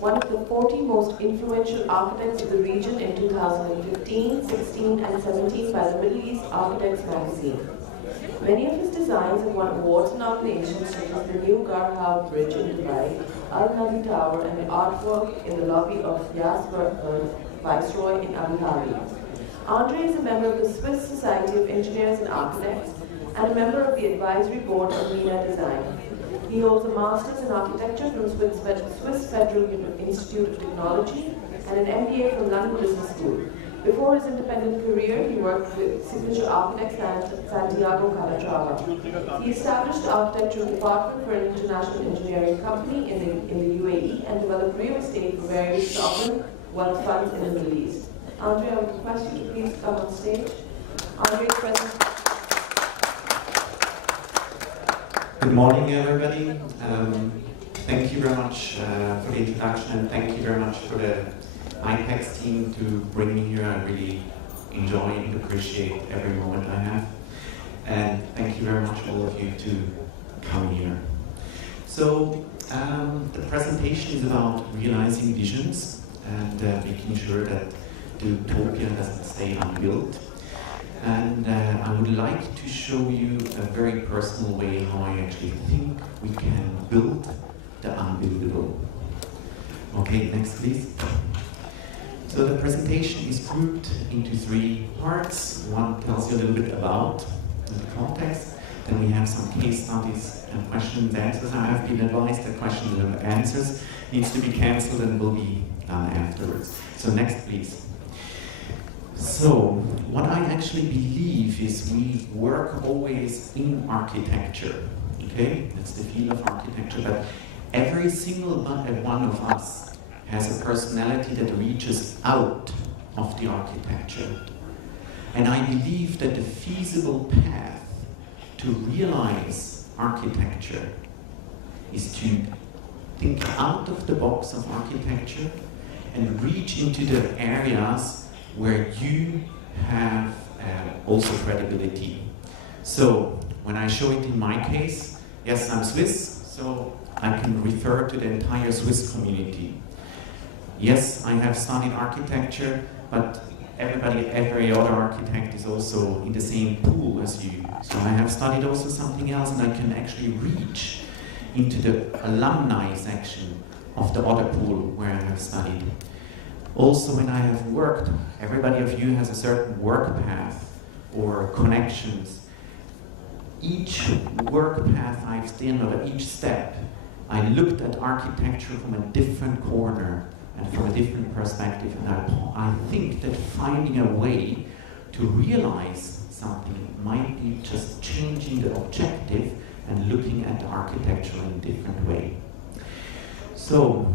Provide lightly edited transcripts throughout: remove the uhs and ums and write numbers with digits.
one of the 40 most influential architects of the region in 2015, 16 and 17 by the Middle East Architects magazine. Many of his designs have won awards and nominations such as the new Garhab Bridge in Dubai, Al Nadi Tower and the artwork in the lobby of Yas Viceroy in Abu Dhabi. Andre is a member of the Swiss Society of Engineers and Architects and a member of the advisory board of MENA Design. He holds a master's in architecture from Swiss Federal Institute of Technology and an MBA from London Business School. Before his independent career, he worked with Signature Architects and Santiago Calatrava. He established the architectural department for an international engineering company in the UAE and developed real estate for various sovereign wealth funds in the Middle East. Andre, I would request you to please come on stage. Andre is present. Good morning, everybody. Thank you very much for the introduction, and thank you very much for the IAPEX team to bring me here. I really enjoy and appreciate every moment I have. And thank you very much, all of you, to come here. So, the presentation is about realizing visions and making sure that the utopia doesn't stay unbuilt. And I would like to show you a very personal way how I actually think we can build the unbuildable. Okay, next please. So the presentation is grouped into 3 parts. One tells you a little bit about the context. Then we have some case studies and questions and answers. I have been advised that questions and answers needs to be cancelled and will be done afterwards. So next please. So, what I actually believe is we work always in architecture, okay? That's the field of architecture, but every single one of us has a personality that reaches out of the architecture. And I believe that the feasible path to realize architecture is to think out of the box of architecture and reach into the areas where you have also credibility. So, when I show it in my case, yes, I'm Swiss, so I can refer to the entire Swiss community. Yes, I have studied architecture, but every other architect is also in the same pool as you. So I have studied also something else, and I can actually reach into the alumni section of the other pool where I have studied. Also, when I have worked, everybody of you has a certain work path or connections. Each work path I've done, or each step, I looked at architecture from a different corner and from a different perspective. And I think that finding a way to realize something might be just changing the objective and looking at the architecture in a different way. So,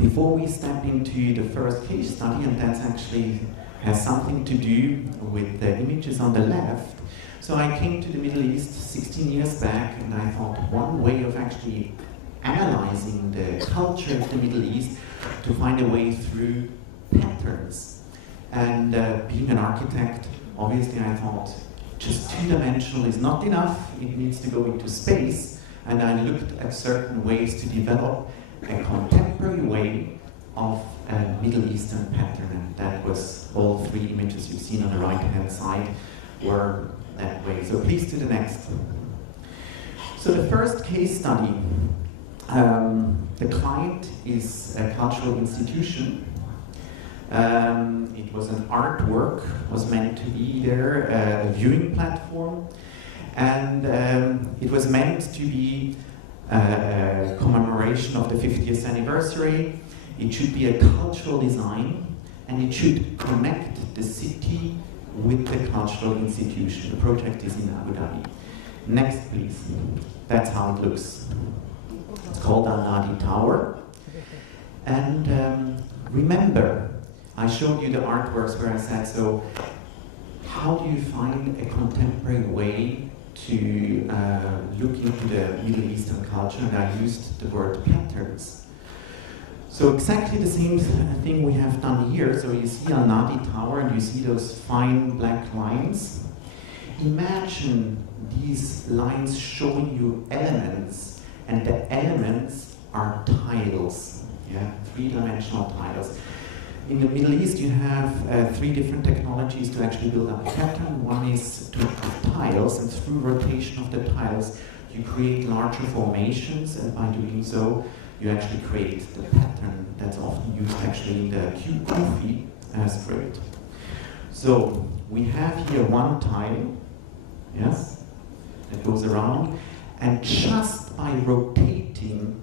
before we step into the first case study, and that actually has something to do with the images on the left. So I came to the Middle East 16 years back, and I thought one way of actually analyzing the culture of the Middle East to find a way through patterns. And being an architect, obviously I thought just 2-dimensional is not enough, it needs to go into space, and I looked at certain ways to develop a contemporary way of a Middle Eastern pattern, and that was all 3 images you've seen on the right-hand side were that way. So please to the next. So the first case study, the client is a cultural institution. It was an artwork, was meant to be there, a viewing platform, and it was meant to be a commemoration of the 50th anniversary. It should be a cultural design, and it should connect the city with the cultural institution. The project is in Abu Dhabi. Next, please. That's how it looks. It's called Al Nadi Tower. And remember, I showed you the artworks where I said, so how do you find a contemporary way to look into the Middle Eastern culture? And I used the word patterns. So exactly the same thing we have done here. So you see Al Nadi Tower and you see those fine black lines. Imagine these lines showing you elements, and the elements are tiles. Yeah? three-dimensional tiles. In the Middle East, you have 3 different technologies to actually build up a pattern. One is to tiles, and through rotation of the tiles, you create larger formations, and by doing so, you actually create the pattern that's often used actually in the Kufi script. So we have here one tile, yes, that goes around, and just by rotating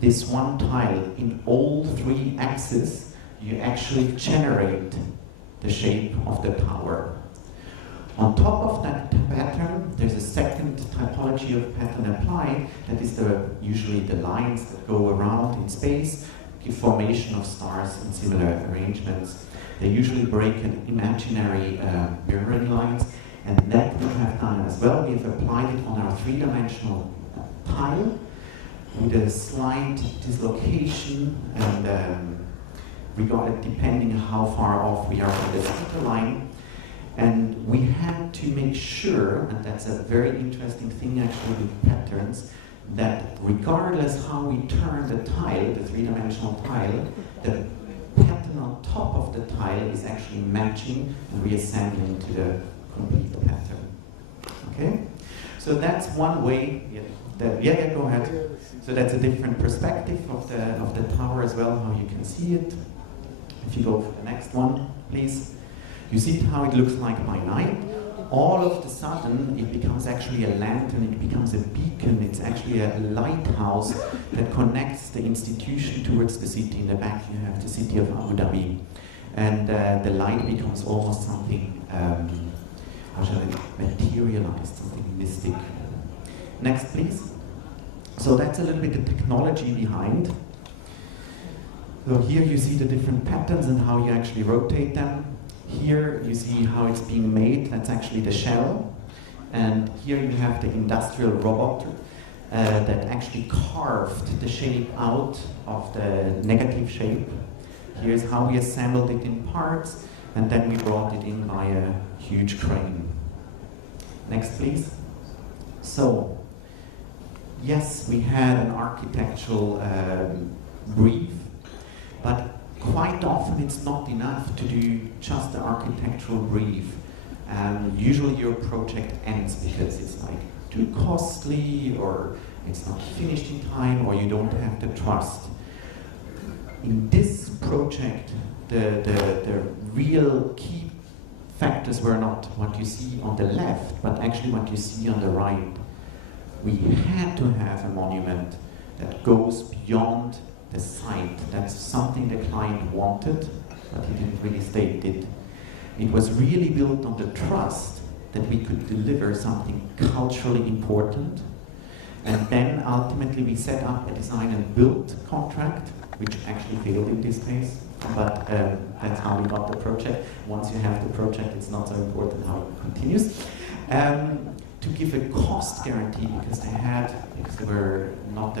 this one tile in all 3 axes, you actually generate the shape of the tower. On top of that pattern, there's a second typology of pattern applied, that is usually the lines that go around in space, give formation of stars and similar arrangements. They usually break an imaginary mirroring lines, and that we have done as well. We have applied it on our 3-dimensional tile with a slight dislocation and regarded depending how far off we are from the center line. And we had to make sure, and that's a very interesting thing actually with patterns, that regardless how we turn the tile, the 3-dimensional tile, the pattern on top of the tile is actually matching and reassembling to the complete pattern. Okay? So that's one way. Yeah, go ahead. So that's a different perspective of the tower as well, how you can see it. If you go for the next one, please. You see how it looks like by night. All of a sudden, it becomes actually a lantern, it becomes a beacon, it's actually a lighthouse that connects the institution towards the city. In the back, you have the city of Abu Dhabi. And the light becomes almost something, how shall I, materialized, something mystic. Next, please. So that's a little bit the technology behind. So here you see the different patterns and how you actually rotate them. Here you see how it's being made, that's actually the shell. And here you have the industrial robot that actually carved the shape out of the negative shape. Here's how we assembled it in parts, and then we brought it in by a huge crane. Next, please. So, yes, we had an architectural brief, but quite often it's not enough to do just the architectural brief. Usually your project ends because it's like too costly, or it's not finished in time, or you don't have the trust. In this project, the real key factors were not what you see on the left, but actually what you see on the right. We had to have a monument that goes beyond the site. That's something the client wanted, but he didn't really state it. It was really built on the trust that we could deliver something culturally important. And then ultimately we set up a design and build contract, which actually failed in this case. But that's how we got the project. Once you have the project, it's not so important how it continues. To give a cost guarantee, because they were not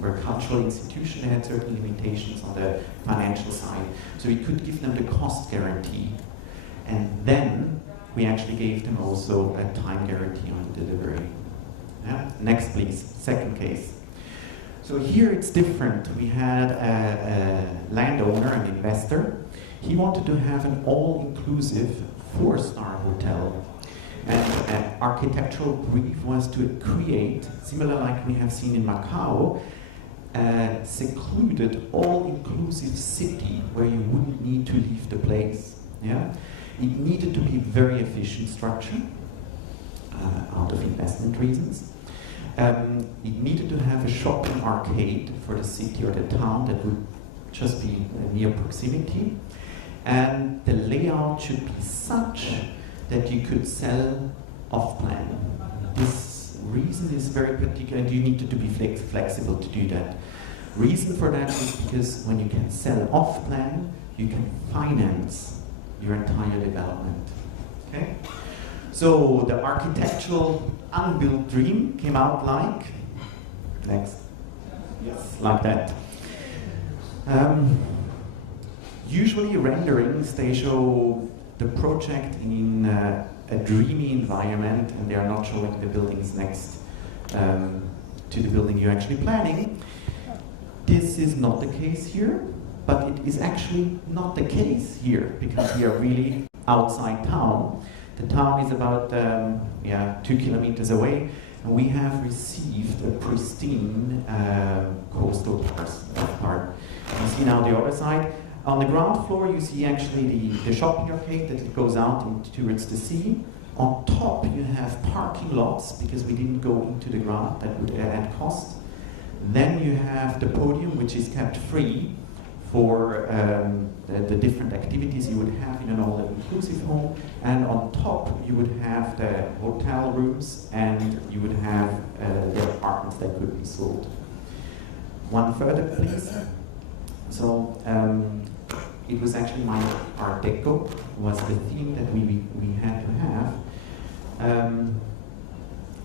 were a cultural institution, they had certain limitations on the financial side. So we could give them the cost guarantee. And then we actually gave them also a time guarantee on the delivery. Yeah? Next, please. Second case. So here it's different. We had a landowner, an investor. He wanted to have an all-inclusive 4-star hotel. And an architectural brief was to create, similar like we have seen in Macau, a secluded, all-inclusive city where you wouldn't need to leave the place. Yeah? It needed to be a very efficient structure, out of investment reasons. It needed to have a shopping arcade for the city or the town that would just be near proximity. And the layout should be such that you could sell off-plan. This reason is very particular, and you needed to be flexible to do that. Reason for that is because when you can sell off-plan, you can finance your entire development. Okay? So the architectural unbuilt dream came out like, next, yes, like that. Usually renderings, they show the project in a dreamy environment, and they are not showing the buildings next to the building you're actually planning. this is not the case here, but it is actually not the case here because we are really outside town. The town is about 2 kilometers away, and we have received a pristine coastal part. You see now the other side. On the ground floor, you see actually the shopping arcade that goes out towards the sea. On top, you have parking lots because we didn't go into the ground; that would add cost. Then you have the podium, which is kept free for the different activities you would have in an all-inclusive home. And on top, you would have the hotel rooms, and you would have the apartments that could be sold. One further, please. So it was actually my Art Deco was the theme that we had to have.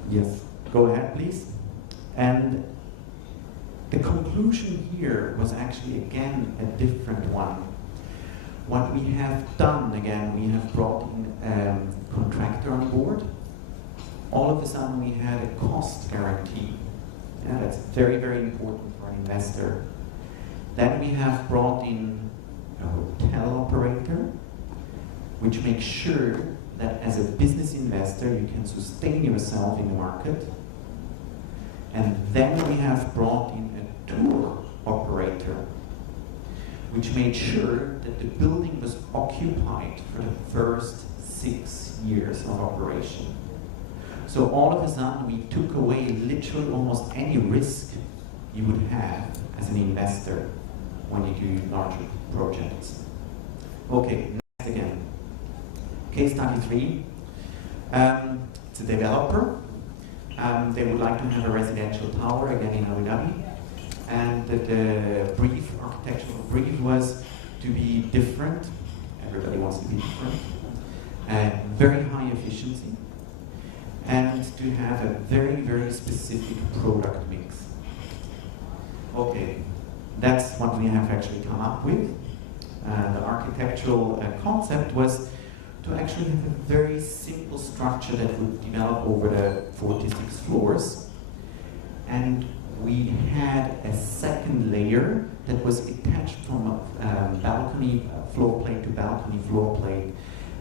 Yes, go ahead, please. And the conclusion here was actually, again, a different one. What we have done, again, we have brought in a contractor on board. All of a sudden, we had a cost guarantee. Yeah, that's very, very important for an investor. Then we have brought in a hotel operator, which makes sure that as a business investor, you can sustain yourself in the market. And then we have brought in a tour operator, which made sure that the building was occupied for the first 6 years of operation. So all of a sudden, we took away literally almost any risk you would have as an investor when you do larger projects. Okay, next again. Case study 3. It's a developer. They would like to have a residential tower again in Abu Dhabi, and the architectural brief was to be different. Everybody wants to be different. Very high efficiency, and to have a very, very specific product mix. Okay, that's what we have actually come up with. The architectural concept was to actually have a very simple structure that would develop over the 46 floors. And we had a second layer that was attached from a balcony floor plate to balcony floor plate.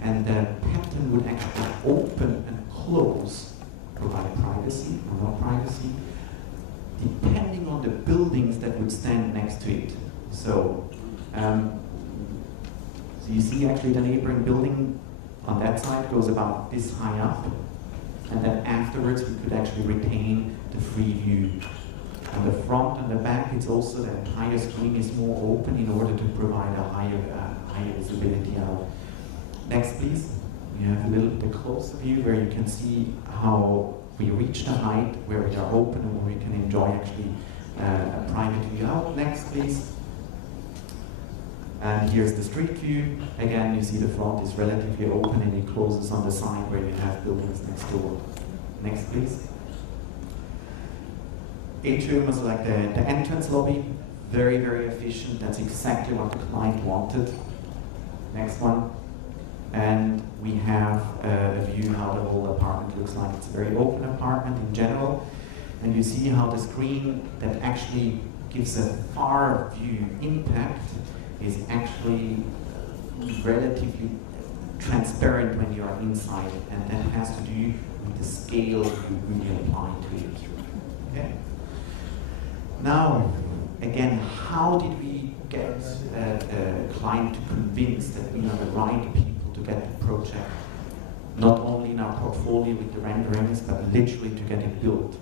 And the pattern would actually open and close, provide privacy or no privacy, depending on the buildings that would stand next to it. So you see actually the neighboring building on that side goes about this high up, and then afterwards we could actually retain the free view. On the front and the back, it's also the entire screen is more open in order to provide a higher visibility out. Next, please. We have a little bit closer view where you can see how we reach the height, where we are open and where we can enjoy actually a private view out. Next, please. And here's the street view. Again, you see the front is relatively open and it closes on the side where you have buildings next door. Next, please. Atrium was like the entrance lobby. Very, very efficient. That's exactly what the client wanted. Next one. And we have a view how the whole apartment looks like. It's a very open apartment in general. And you see how the screen that actually gives a far view impact is actually relatively transparent when you are inside, and that has to do with the scale you really apply to it. Okay. Now, again, how did we get a client to convince that we are the right people to get the project, not only in our portfolio with the renderings, but literally to get it built?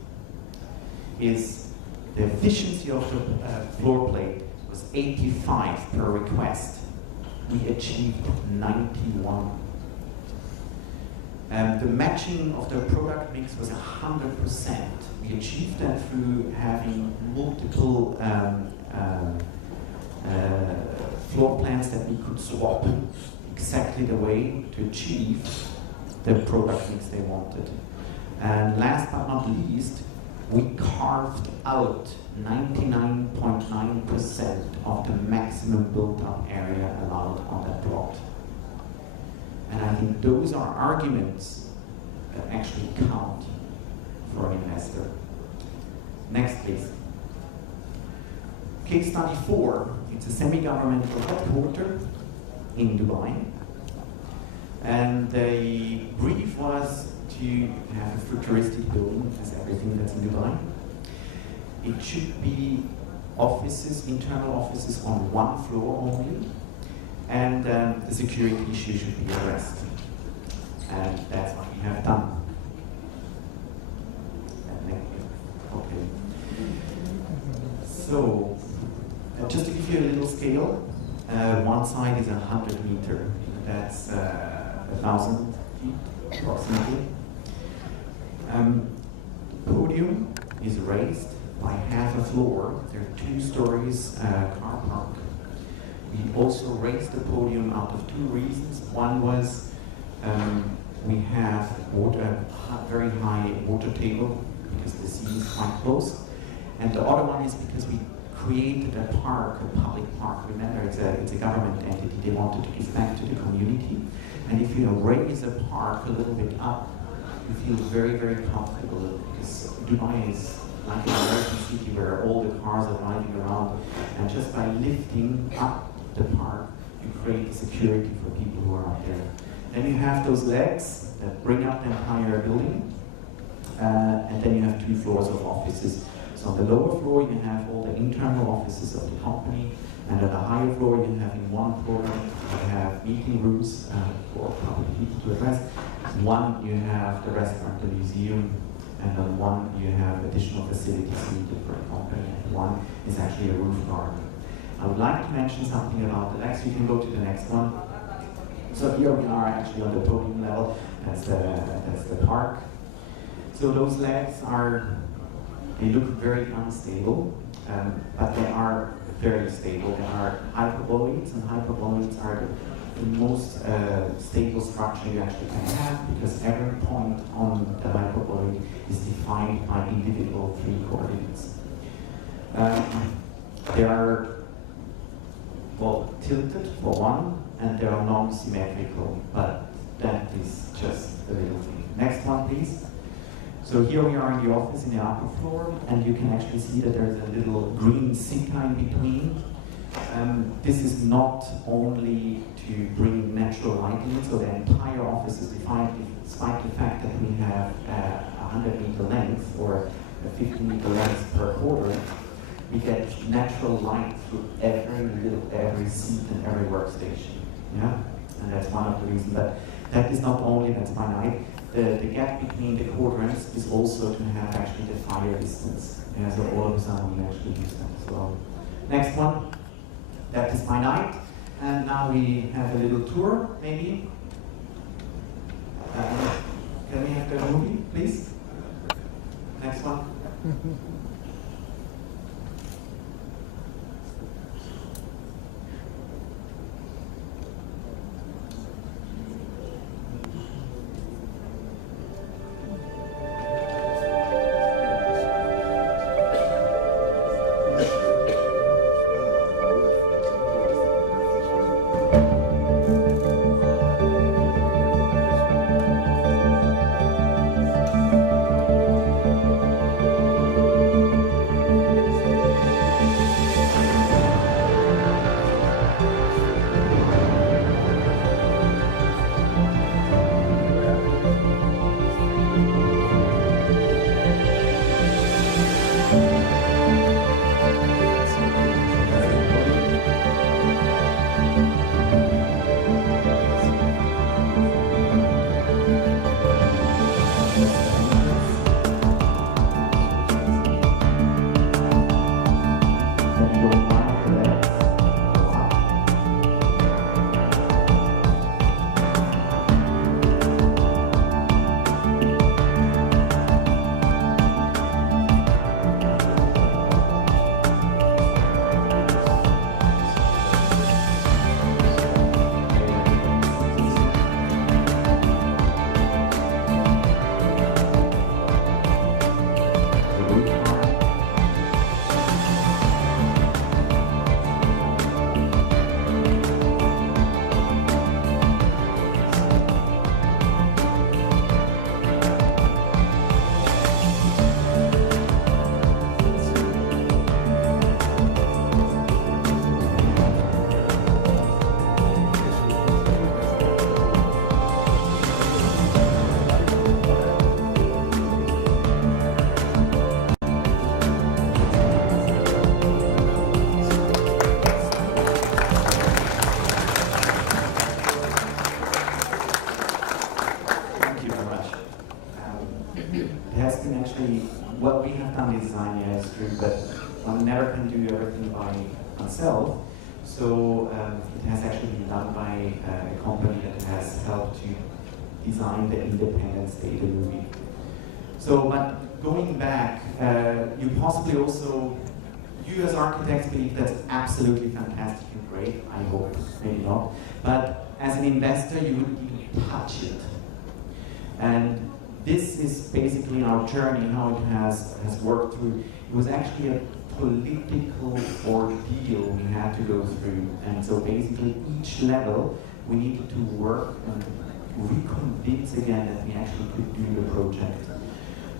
Is the efficiency of the floor plate was 85 per request. We achieved 91. The matching of the product mix was 100%. We achieved that through having multiple floor plans that we could swap exactly the way to achieve the product mix they wanted. And last but not least, we carved out 99.9% of the maximum built-up area allowed on that plot. And I think those are arguments that actually count for an investor. Next, please. Case study 4, it's a semi-governmental headquarters in Dubai. And the brief was to have a futuristic building, as everything that's in Dubai. It should be offices, internal offices on one floor only, and the security issue should be addressed. And that's what we have done. Okay. So, just to give you a little scale, one side is 100 meters. That's 1,000 feet approximately. Podium is raised by half a floor. There are 2 stories car park. We also raised the podium out of 2 reasons. One was we have very high water table because the sea is quite close. And the other one is because we created a park, a public park. Remember, it's a government entity. They wanted to give back to the community. And if you raise a park a little bit up, you feel very, very comfortable, because Dubai is like an American city where all the cars are driving around. And just by lifting up the park, you create security for people who are out there. Then you have those legs that bring up the entire building. And then you have 2 floors of offices. So on the lower floor, you have all the internal offices of the company, and on the higher floor, you have in one floor, you have meeting rooms for public people to address. One, you have the restaurant, the museum, and on one, you have additional facilities needed for a company, and one is actually a roof garden. I would like to mention something about the legs. You can go to the next one. So here we are actually on the podium level. That's the park. So those legs they look very unstable, but they are very stable. They are hyperboloids, and hyperboloids are the most stable structure you actually can have, because every point on the hyperboloid is defined by individual 3 coordinates. They are tilted for one, and they are non-symmetrical, but that is just the little thing. Next one, please. So here we are in the office in the upper floor, and you can actually see that there's a little green sinker in between. This is not only to bring natural light in, so the entire office is defined, despite the fact that we have 100-meter length or 50-meter length per quarter. We get natural light through every seat and every workstation. Yeah, and that's one of the reasons. But that is not only that's finite. The gap between the quadrants is also to have actually the fire distance. Yeah, so all of a sudden we actually use that. So next one, that is finite. And now we have a little tour, maybe. Can we have the movie, please? Next one. and do everything by myself. So it has actually been done by a company that has helped to design the Independence Day, the movie. So, but going back, you possibly also, you as architects believe that's absolutely fantastic and great, I hope, maybe not. But as an investor, you wouldn't even touch it. And this is basically our journey, how it has worked through. It was actually a political ordeal we had to go through. And so basically each level, we needed to work and reconvince again that we actually could do the project.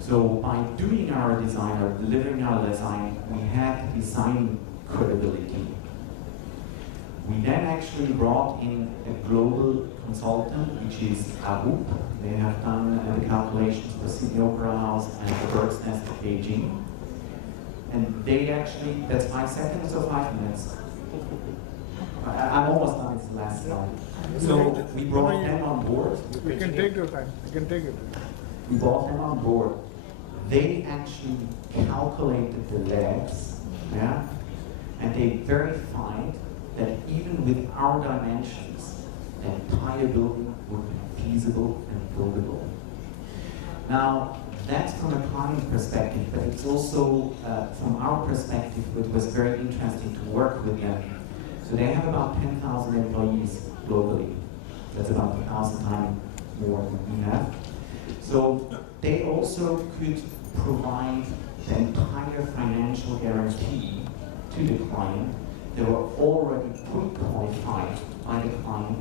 So by doing our design or delivering our design, we had design credibility. We then actually brought in a global consultant, which is IAP. They have done the calculations for Sydney Opera House and the Bird's Nest of Beijing. And they actually, that's 5 seconds or 5 minutes? I'm almost done, it's the last slide. So we brought them on board. You can take your time, you can take it. We brought them on board. They actually calculated the legs, yeah? And they verified that even with our dimensions, the entire building would be feasible and buildable. Now, that's from a client perspective, but it's also from our perspective, it was very interesting to work with them. So they have about 10,000 employees globally. That's about 1,000 times more than we have. So they also could provide the entire financial guarantee to the client. They were already pre-qualified by the client,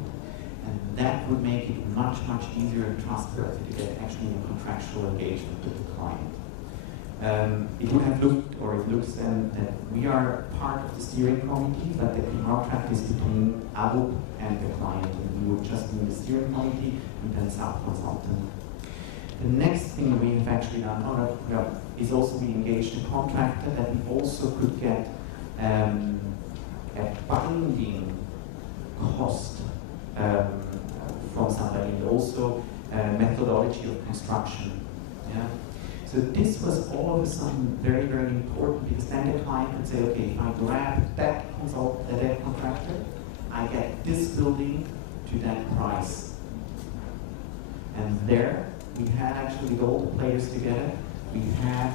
and that would make it much, much easier and trustworthy to get actually a contractual engagement with the client. It would have looked, or it looks then, that we are part of the steering committee, but the contract is between IAP and the client, and we would just be in the steering committee and then sub-consultant. The next thing we have actually done is also we engaged a contractor that we also could get a binding cost from somebody, and also methodology of construction. Yeah? So this was all of a sudden very, very important, because then the client could say, okay, if I grab that contractor, I get this building to that price. And there, we had actually with all the players together, we had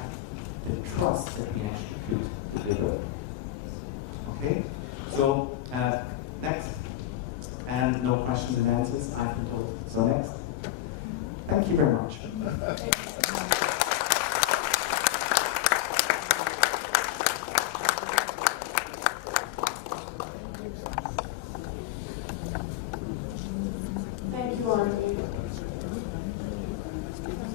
the trust that we actually could deliver. Okay? So, next. And no questions and answers, I've been told. So next. Thank you very much.